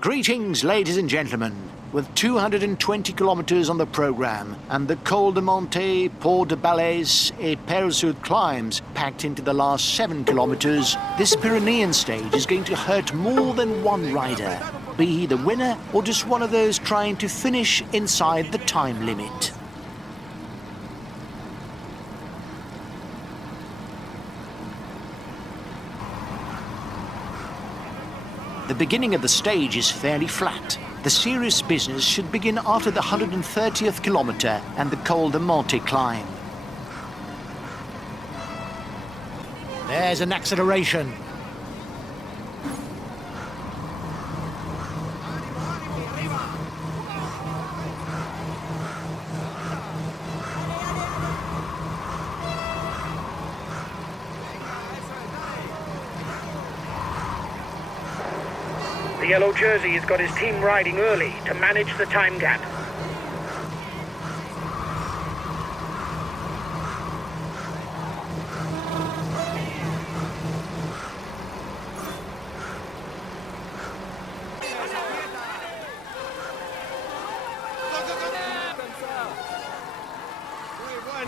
Greetings, ladies and gentlemen. With 220 kilometers on the programme and the Col de Menté, Port de Balès et Peyresourde climbs packed into the last 7 kilometers, this Pyrenean stage is going to hurt more than one rider, be he the winner or just one of those trying to finish inside the time limit. The beginning of the stage is fairly flat. The serious business should begin after the 130th kilometre and the Col de Menté climb. There's an acceleration. The yellow jersey has got his team riding early to manage the time gap.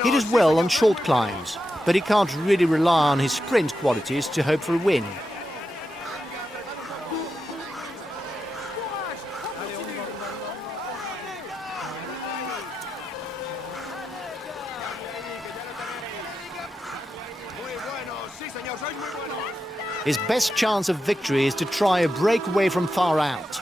He does well on short climbs, but he can't really rely on his sprint qualities to hope for a win. His best chance of victory is to try a breakaway from far out.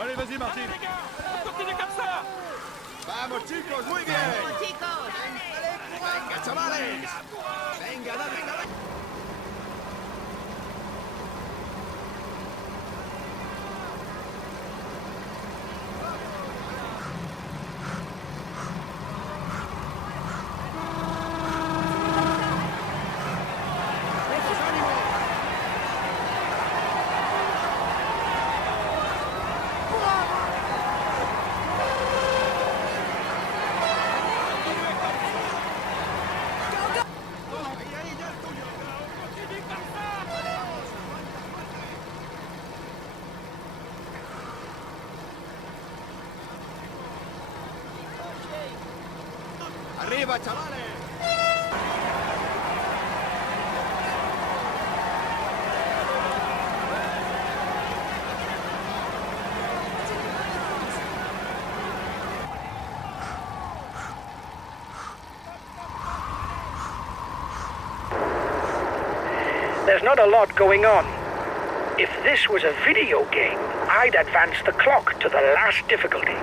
Allez, vas-y, Martin. Continue comme ça. Vamos, chicos, muy bien. Vamos, chicos. Venga, chavales. Venga, dale, dale. Arriba, chavales. There's not a lot going on. If this was a video game, I'd advance the clock to the last difficulty.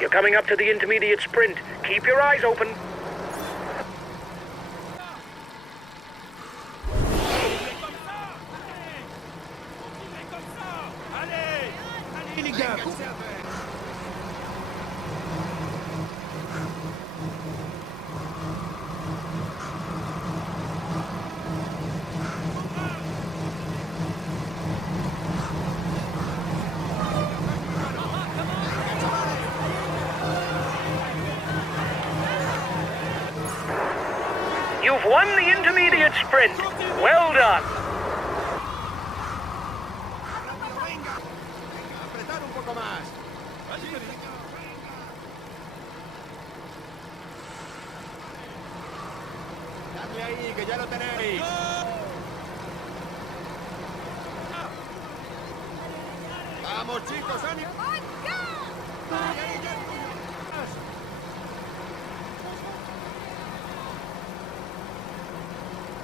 You're coming up to the intermediate sprint. Keep your eyes open. won the intermediate sprint. Well done. Venga, apretar un poco más. Dadle ahí, que ya lo tenéis. Vamos, chicos, ánimo.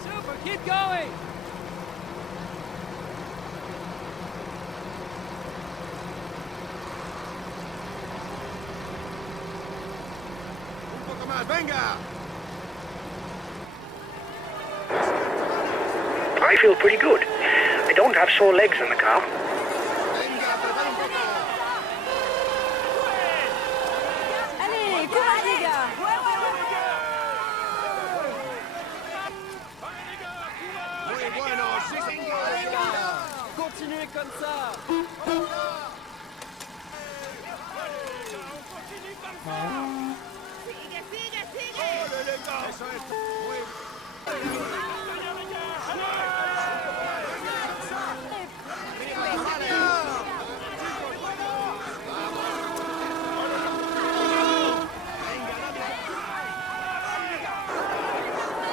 Super, keep going! Un poco más, venga. I feel pretty good. I don't have sore legs in the car. Venga, apretar un poco. Allez, courage les gars. Muy bueno, sí, señor. Continuez comme ça! Eso es. Muy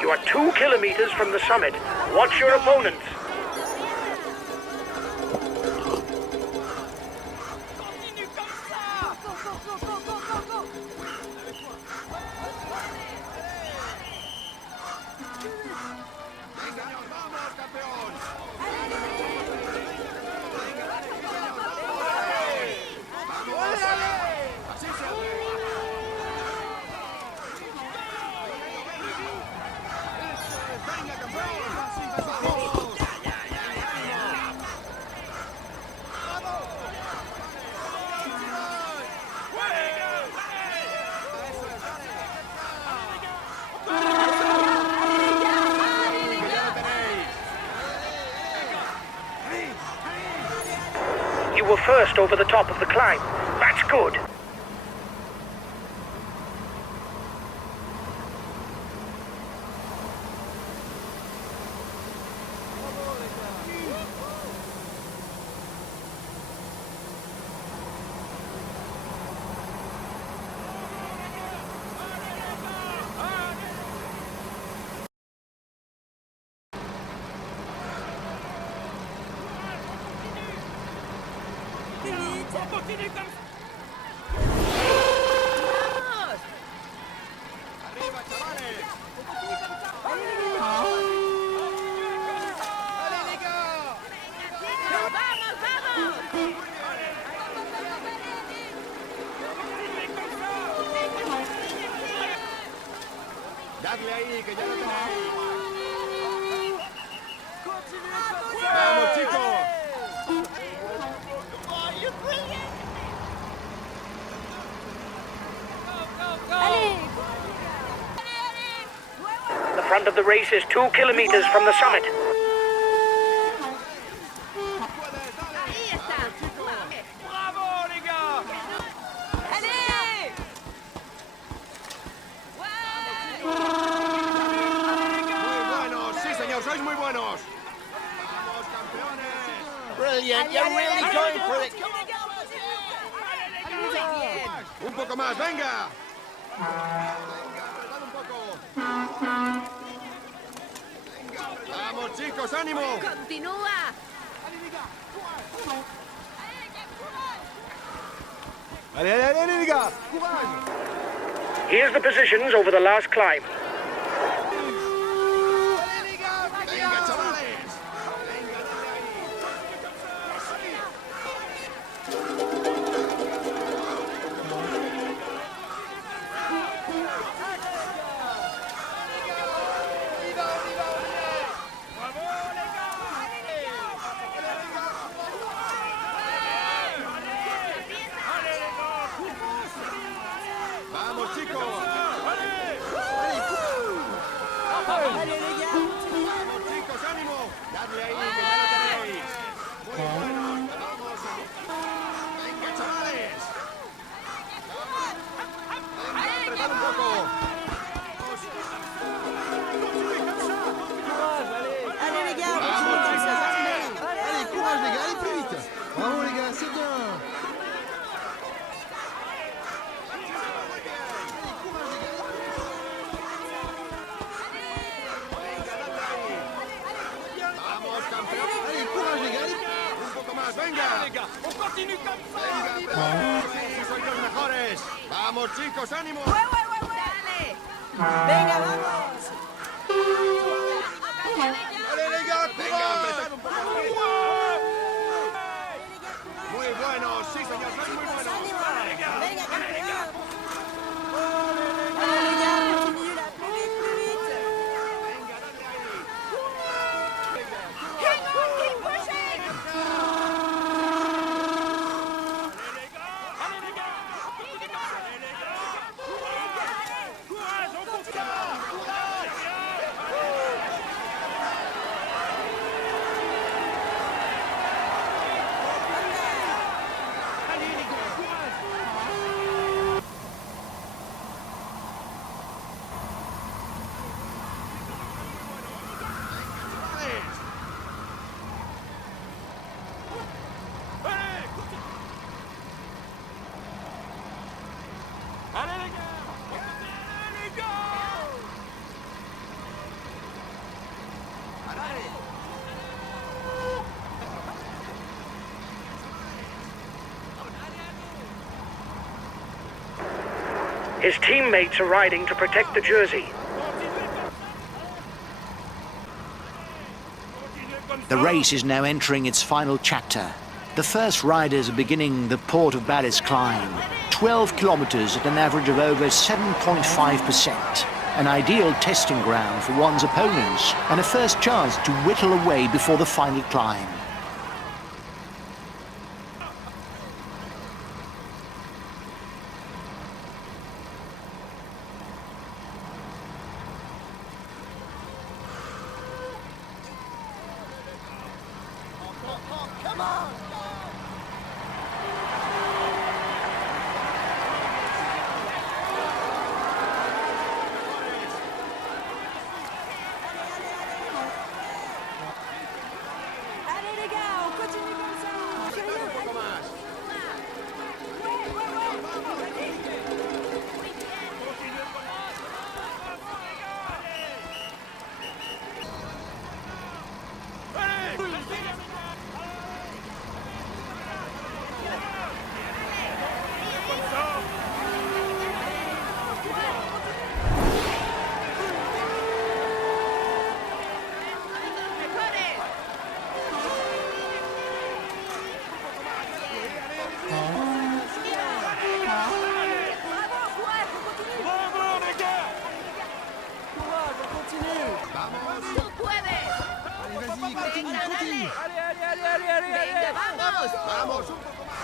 You are 2 kilometers from the summit. Watch your opponents. Venga, vamos, campeón. Así se hace. Eso es, venga, campeón. Vamos. You were first over the top of the climb. That's good. Arriba, chavales. Dadle ahí, que ya lo tenéis. Vamos, chicos. The front of the race is 2 kilometers from the summit. Bravo les gars! Allez. Muy buenos, sí, señor, sois muy buenos. Vamos, campeones. Brilliant, you're really going for it. Un poco más, venga. Venga, apretad un poco. Venga, vamos, chicos, ánimo. Continúa. Allez, allez, allez, les gars. Courage. Here's the positions over the last climb. Venga, chavales. Venga, dale ahí. Vamos, chicos. chicos, venga. Allez, les gars, on continue comme ça. Sí, sois los mejores. Vamos, chicos, ánimo. Ouais, ouais, ouais, ouais. Allez. Venga, vamos. Allez, les gars, venga, apretad un poco más. Muy bueno, sí, señor, sois muy buenos. Venga, campeón. Allez, les gars, continue là. Plus vite, plus vite. Venga, dale ahí. Keep on, keep pushing. Allez, les gars. Allez, les gars. His teammates are riding to protect the jersey. The race is now entering its final chapter. The first riders are beginning the Port of Balès climb, 12 kilometers at an average of over 7.5%, an ideal testing ground for one's opponents and a first chance to whittle away before the final climb. Allez, les gars, on continue comme ça. Sérieux, allez. Ouais, ouais, ouais. Bravo, les gars. Courage, on continue. Tú puedes. Vas-y, continue, continue. Allez, allez, allez, allez, allez, Venga, allez. vamos. Vamos, un poco más.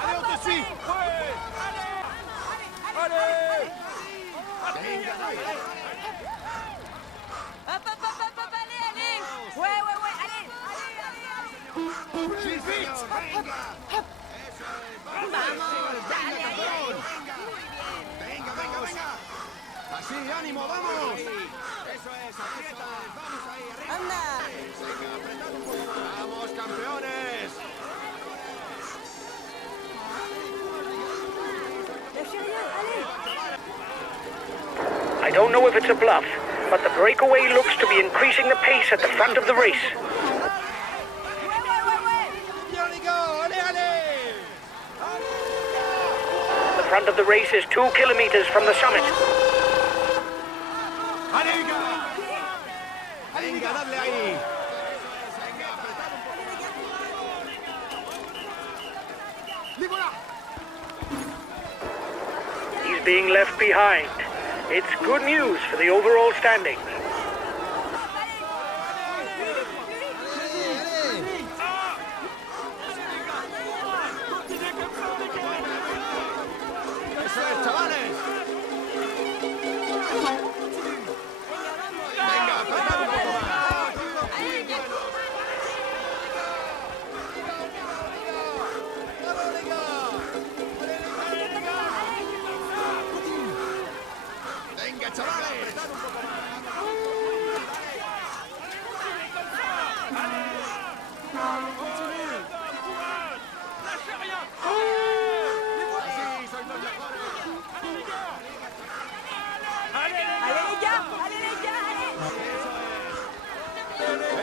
Allez, on te suit. Ouais. Allez. Venga, dale. Hop, hop, hop, hop, hop, allez, allez. Ouais, ouais, ouais, allez. Sí, señor, venga. Vamos, dale, allez. Venga, venga, venga. Así, ánimo, vamos. Eso es, aprieta. Vamos ahí, arriba. Anda. Venga, apretad un poco más. Vamos, campeones. Sérieux, allez. I don't know if it's a bluff, but the breakaway looks to be increasing the pace at the front of the race. Ouais, ouais, ouais, ouais. Bien, les gars, allez, allez. The front of the race is 2 kilometers from the summit. Allez, les gars. Venga, dadle ahí. Venga, apretad un poco más. ¡Y voilà! He's being left behind. It's good news for the overall standings. Eso es, chavales. Venga, apretad un poco más. Muy bueno. ¡Vamos, les gars! Allez, les gars! Venga, chavales. Apretad un poco más.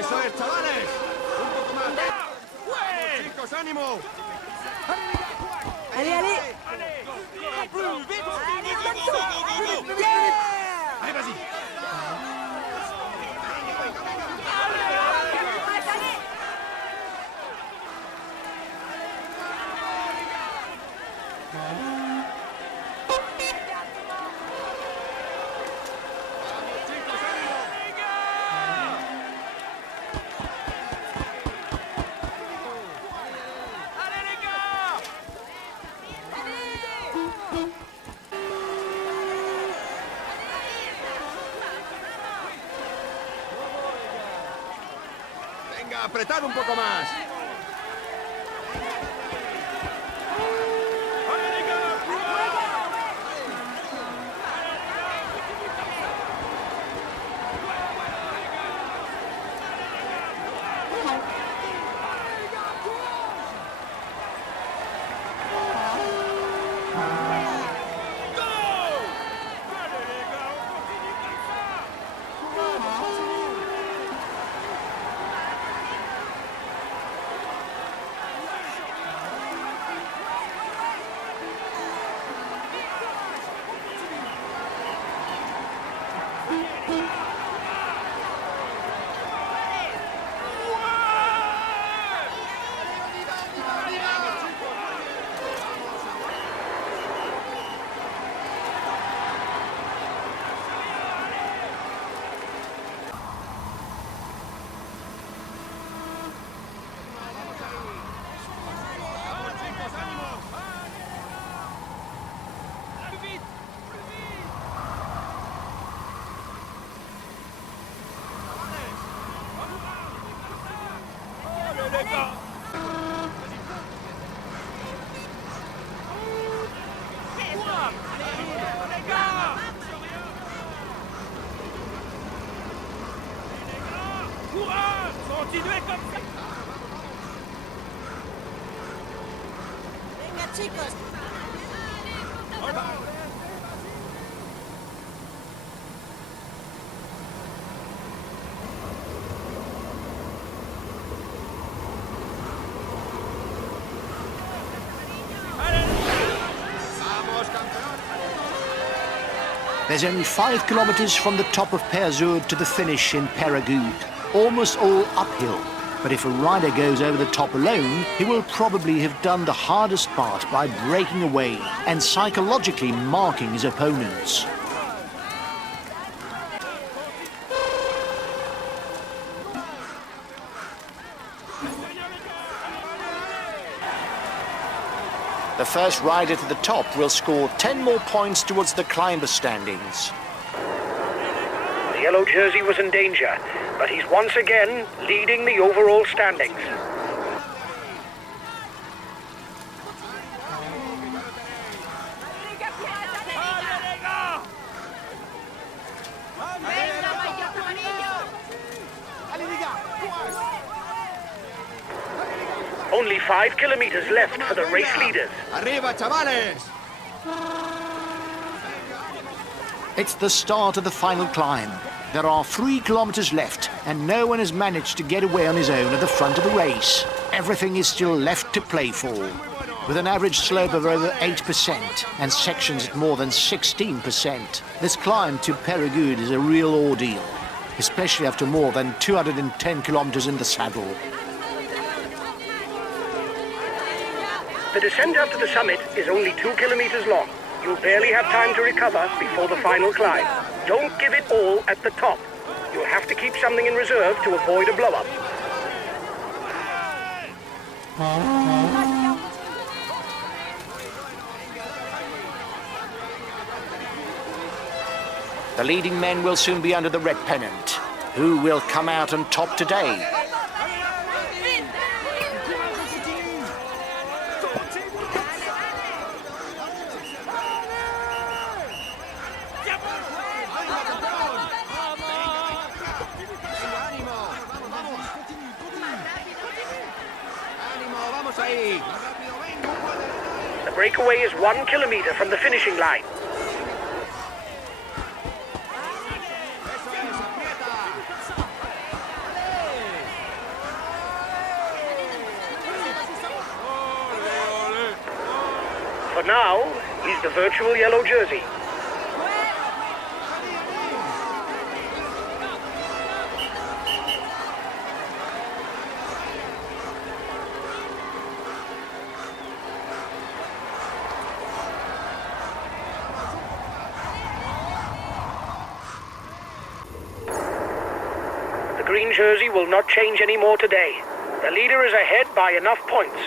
Eso es, chavales. Un poco más. Vamos, chicos, ánimo. Allez, allez. Allez, vas-y. Venga, apretad un poco más. Continuez comme ça. Venga, chicos. There's only 5 kilometers from the top of Peyresourde to the finish in Peyragudes, almost all uphill. But if a rider goes over the top alone, he will probably have done the hardest part by breaking away and psychologically marking his opponents. The first rider to the top will score 10 more points towards the climber standings. The yellow jersey was in danger, but he's once again leading the overall standings. Only 5 kilometers left for the race leaders. Arriba, chavales. It's the start of the final climb. There are 3 kilometers left, and no one has managed to get away on his own at the front of the race. Everything is still left to play for. With an average slope of over 8% and sections at more than 16%, this climb to Peyresourde is a real ordeal, especially after more than 210 kilometers in the saddle. The descent up to the summit is only 2 kilometers long. You'll barely have time to recover before the final climb. Don't give it all at the top. You'll have to keep something in reserve to avoid a blow-up. The leading men will soon be under the red pennant. Who will come out on top today? The breakaway is 1 kilometer from the finishing line. now, he's the virtual yellow jersey. The green jersey will not change anymore today. The leader is ahead by enough points.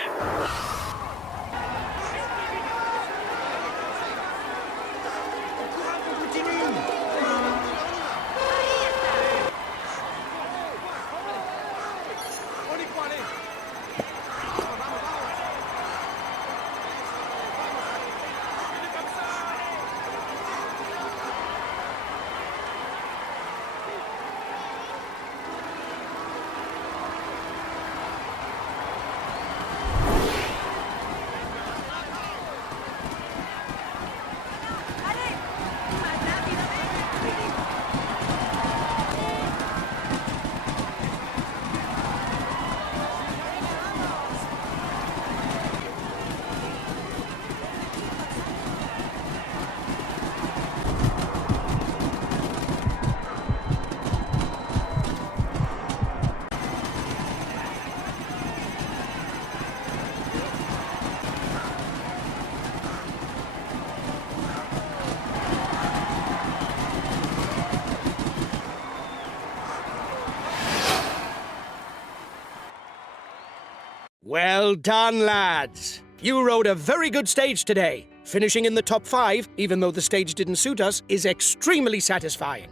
Well done, lads. You rode a very good stage today. Finishing in the top 5, even though the stage didn't suit us, is extremely satisfying.